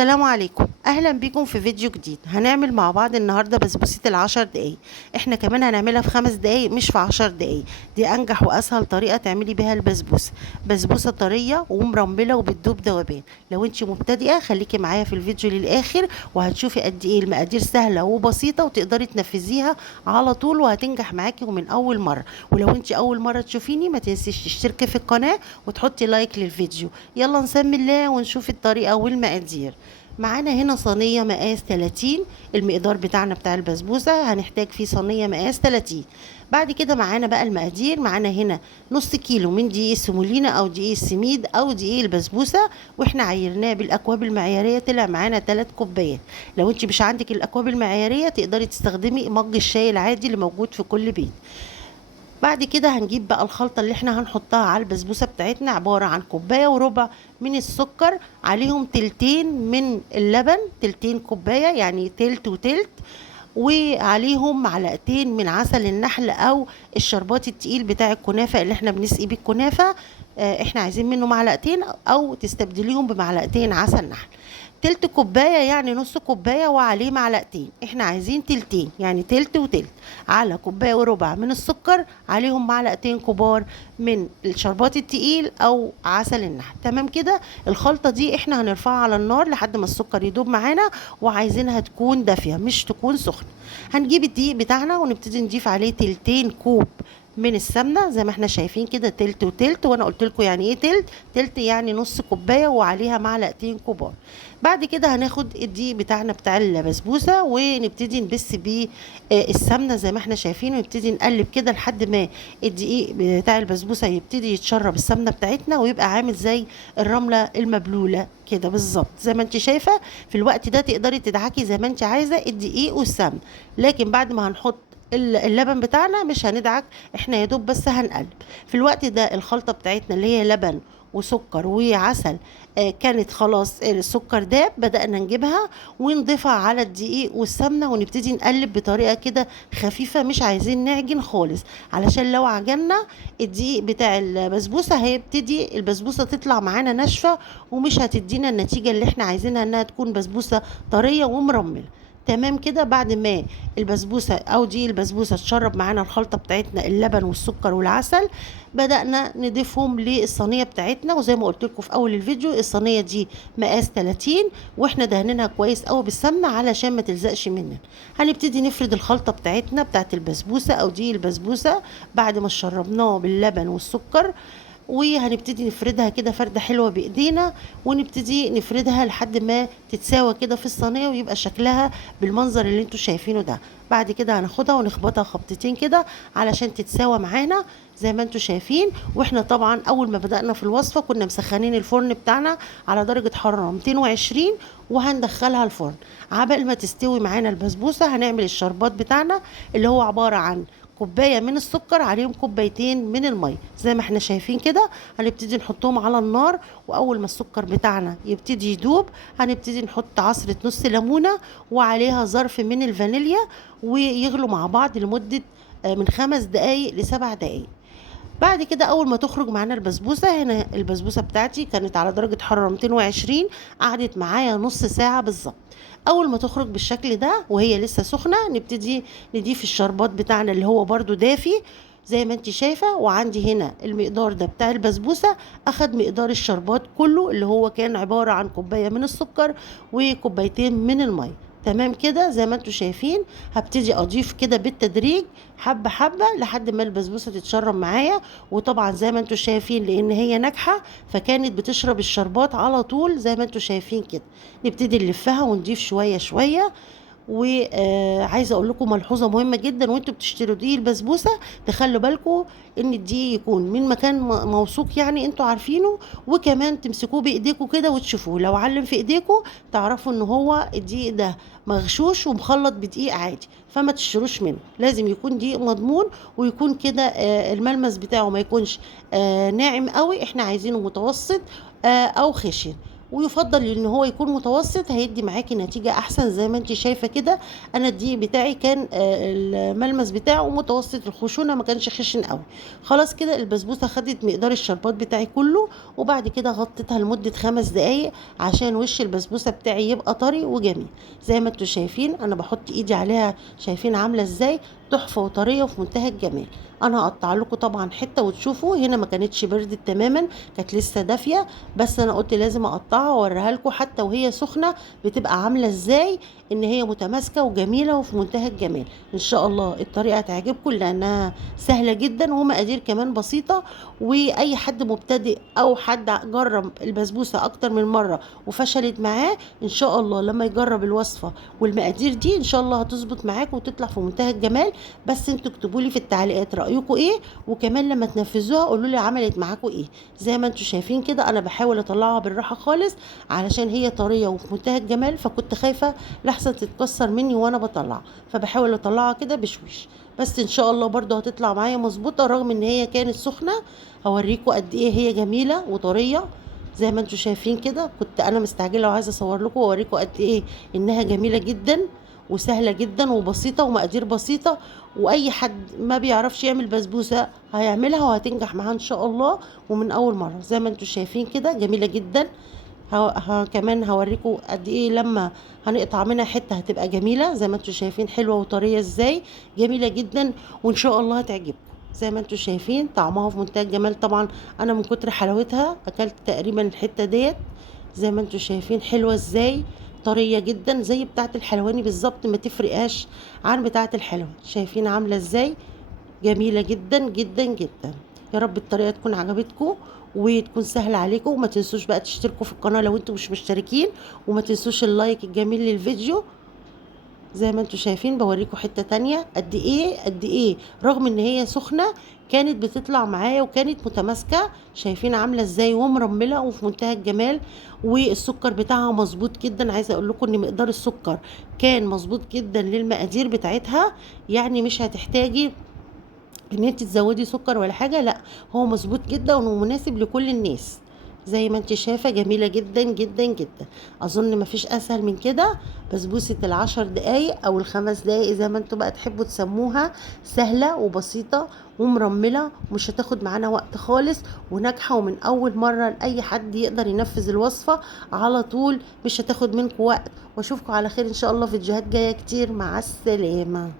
السلام عليكم، اهلا بيكم في فيديو جديد. هنعمل مع بعض النهارده بسبوسه ال10 دقايق. احنا كمان هنعملها في 5 دقايق مش في 10 دقايق. دي انجح واسهل طريقه تعملي بيها البسبوسه. بسبوسه طريه ومرمله وبتدوب ذوبان. لو انت مبتدئه خليكي معايا في الفيديو للاخر وهتشوفي قد ايه المقادير سهله وبسيطه وتقدري تنفذيها على طول وهتنجح معاكي ومن اول مره. ولو انت اول مره تشوفيني ما تنسيش تشتركي في القناه وتحطي لايك للفيديو. يلا نسمي الله ونشوف الطريقه والمقادير. معانا هنا صينية مقاس 30. المقدار بتاعنا بتاع البسبوسة هنحتاج فيه صينية مقاس 30. بعد كده معانا بقى المقادير. معانا هنا نص كيلو من دقيق السمولينا او دقيق السميد او دقيق البسبوسة، واحنا عايرناه بالاكواب المعيارية طلع معانا 3 كوبايات. لو انت مش عندك الاكواب المعيارية تقدري تستخدمي مج الشاي العادي اللي موجود في كل بيت. بعد كده هنجيب بقى الخلطة اللي احنا هنحطها على البسبوسة بتاعتنا، عبارة عن كوباية وربع من السكر، عليهم تلتين من اللبن، تلتين كوباية يعني تلت وتلت، وعليهم معلقتين من عسل النحل او الشربات التقيل بتاع الكنافة اللي احنا بنسقي بيه الكنافة. احنا عايزين منه معلقتين او تستبدليهم بمعلقتين عسل نحل. تلت كوباية يعني نص كوباية وعليه معلقتين، احنا عايزين تلتين يعني تلت وتلت، على كوباية وربع من السكر عليهم معلقتين كبار من الشربات التقيل او عسل النحل. تمام كده. الخلطة دي احنا هنرفعها على النار لحد ما السكر يدوب معانا، وعايزينها تكون دافية مش تكون سخنة. هنجيب الدقيق بتاعنا ونبتدي نضيف عليه تلتين كوب من السمنه زي ما احنا شايفين كده، تلت وتلت، وانا قلت لكم يعني ايه تلت. تلت يعني نص كوبايه وعليها معلقتين كبار. بعد كده هناخد الدقيق بتاعنا بتاع البسبوسه ونبتدي نبس بيه السمنه زي ما احنا شايفين، ونبتدي نقلب كده لحد ما الدقيق بتاع البسبوسه يبتدي يتشرب السمنه بتاعتنا ويبقى عامل زي الرمله المبلوله كده بالظبط زي ما انت شايفه. في الوقت ده تقدري تدعكي زي ما انت عايزه الدقيق والسمن، لكن بعد ما هنحط اللبن بتاعنا مش هندعك، احنا يا دوب بس هنقلب. في الوقت ده الخلطة بتاعتنا اللي هي لبن وسكر وعسل كانت خلاص السكر داب، بدأنا نجيبها ونضيفها على الدقيق والسمنة ونبتدي نقلب بطريقة كده خفيفة، مش عايزين نعجن خالص، علشان لو عجنا الدقيق بتاع البسبوسة هيبتدي البسبوسة تطلع معانا ناشفة ومش هتدينا النتيجة اللي احنا عايزينها، انها تكون بسبوسة طرية ومرملة. تمام كده. بعد ما البسبوسه او دي البسبوسه تشرب معانا الخلطه بتاعتنا اللبن والسكر والعسل، بدأنا نضيفهم للصينيه بتاعتنا. وزي ما قلت لكم في اول الفيديو الصينيه دي مقاس 30، واحنا دهنينها كويس قوي بالسمنه علشان ما تلزقش مننا. هنبتدي نفرد الخلطه بتاعتنا بتاعت البسبوسه او دي البسبوسه بعد ما شربناه باللبن والسكر، وهنبتدي نفردها كده فردة حلوة بإيدينا، ونبتدي نفردها لحد ما تتساوى كده في الصينية ويبقى شكلها بالمنظر اللي انتوا شايفينه ده. بعد كده هناخدها ونخبطها خبطتين كده علشان تتساوى معانا زي ما انتوا شايفين. واحنا طبعا اول ما بدأنا في الوصفة كنا مسخنين الفرن بتاعنا على درجة حرارة 220، وهندخلها الفرن عبال ما تستوي معانا البسبوسة. هنعمل الشربات بتاعنا اللي هو عبارة عن كوبايه من السكر عليهم كوبايتين من الميه زي ما احنا شايفين كده. هنبتدي نحطهم على النار، واول ما السكر بتاعنا يبتدي يدوب هنبتدي نحط عصره نص ليمونه وعليها ظرف من الفانيليا، ويغلوا مع بعض لمده من 5 دقايق ل7 دقايق. بعد كده اول ما تخرج معانا البسبوسه، هنا البسبوسه بتاعتي كانت على درجه حراره 220، قعدت معايا نص ساعه بالظبط. اول ما تخرج بالشكل ده وهي لسه سخنه نبتدي نضيف الشربات بتاعنا اللي هو برضو دافي زي ما انت شايفه. وعندي هنا المقدار ده بتاع البسبوسه اخد مقدار الشربات كله اللي هو كان عباره عن كوبايه من السكر وكوبايتين من الميه. تمام كده زي ما انتوا شايفين. هبتدي اضيف كده بالتدريج حبه حبه لحد ما البسبوسه تتشرب معايا. وطبعا زي ما انتوا شايفين لان هي ناجحه فكانت بتشرب الشربات على طول زي ما انتوا شايفين كده. نبتدي نلفها ونضيف شويه شويه. وعايزه اقول لكم ملحوظه مهمه جدا وانتوا بتشتروا دي البسبوسه، تخلوا بالكم ان الدقيق يكون من مكان موثوق يعني انتوا عارفينه، وكمان تمسكوه بايديكم كده وتشوفوه. لو علم في ايديكم تعرفوا ان هو الدقيق ده مغشوش ومخلط بدقيق عادي، فما تشتروش منه. لازم يكون دقيق مضمون ويكون كده الملمس بتاعه ما يكونش ناعم قوي، احنا عايزينه متوسط او خشن. ويفضل ان هو يكون متوسط، هيدي معاكي نتيجة احسن. زي ما انت شايفة كده انا الدقيق بتاعي كان الملمس بتاعه متوسط الخشونة، ما كانش خشن قوي. خلاص كده البسبوسة خدت مقدار الشربات بتاعي كله، وبعد كده غطيتها لمدة 5 دقايق عشان وش البسبوسة بتاعي يبقى طري وجميل. زي ما انتوا شايفين انا بحط ايدي عليها، شايفين عاملة ازاي؟ تحفة وطرية وفي منتهى الجمال. انا هقطع لكم طبعا حتة وتشوفوا. هنا ما كانتش بردت تماما، كانت لسه دافية، بس انا قلت لازم اقطعها واوريها لكم حتى وهي سخنة بتبقى عاملة ازاي، ان هي متماسكة وجميلة وفي منتهى الجمال. ان شاء الله الطريقة هتعجبكم لانها سهلة جدا ومقادير كمان بسيطة. واي حد مبتدئ او حد جرب البسبوسة اكتر من مرة وفشلت معاه، ان شاء الله لما يجرب الوصفة والمقادير دي ان شاء الله هتظبط معاكم وتطلع في منتهى الجمال. بس انتوا اكتبوا لي في التعليقات رايكم ايه، وكمان لما تنفذوها قولوا لي عملت معاكم ايه. زي ما انتوا شايفين كده انا بحاول اطلعها بالراحه خالص علشان هي طريه وفي منتهى الجمال، فكنت خايفه لحسن تتكسر مني وانا بطلعها، فبحاول اطلعها كده بشويش. بس ان شاء الله برضو هتطلع معايا مظبوطه رغم ان هي كانت سخنه. هوريكم قد ايه هي جميله وطريه. زي ما انتوا شايفين كده كنت انا مستعجله وعايزه اصور لكم واوريكم قد ايه انها جميله جدا وسهله جدا وبسيطه ومقادير بسيطه. واي حد ما بيعرفش يعمل بسبوسه هيعملها وهتنجح معاه ان شاء الله ومن اول مره. زي ما انتوا شايفين كده جميله جدا. كمان هوريكم قد ايه لما هنقطع منها حته هتبقى جميله. زي ما انتوا شايفين حلوه وطريه ازاي، جميله جدا وان شاء الله هتعجبكم. زي ما انتوا شايفين طعمها في منتهى الجمال. طبعا انا من كتر حلاوتها اكلت تقريبا الحته ديت. زي ما انتوا شايفين حلوه ازاي، طريه جدا زي بتاعه الحلواني بالظبط، ما تفرقاش عن بتاعه الحلواني. شايفين عامله ازاي؟ جميله جدا جدا جدا. يا رب الطريقه تكون عجبتكم وتكون سهله عليكم. وما تنسوش بقى تشتركوا في القناه لو انتم مش مشتركين، وما تنسوش اللايك الجميل للفيديو. زي ما انتوا شايفين بوريكم حتة تانية قد ايه قد ايه رغم ان هي سخنة كانت بتطلع معايا وكانت متماسكة. شايفين عاملة ازاي ومرملة وفي منتهى الجمال. والسكر بتاعها مظبوط جدا. عايزة اقول لكم ان مقدار السكر كان مظبوط جدا للمقادير بتاعتها، يعني مش هتحتاجي ان انت تزودي سكر ولا حاجة، لا هو مظبوط جدا ومناسب لكل الناس. زي ما انت شايفة جميلة جدا جدا جدا. اظن مفيش اسهل من كده. بسبوسة ال10 دقايق او ال5 دقايق زي ما انتوا بقى تحبوا تسموها، سهلة وبسيطة ومرملة ومش هتاخد معانا وقت خالص وناجحة ومن اول مرة لاي حد يقدر ينفذ الوصفة على طول، مش هتاخد منكم وقت. واشوفكم على خير ان شاء الله فيديوهات جاية كتير. مع السلامة.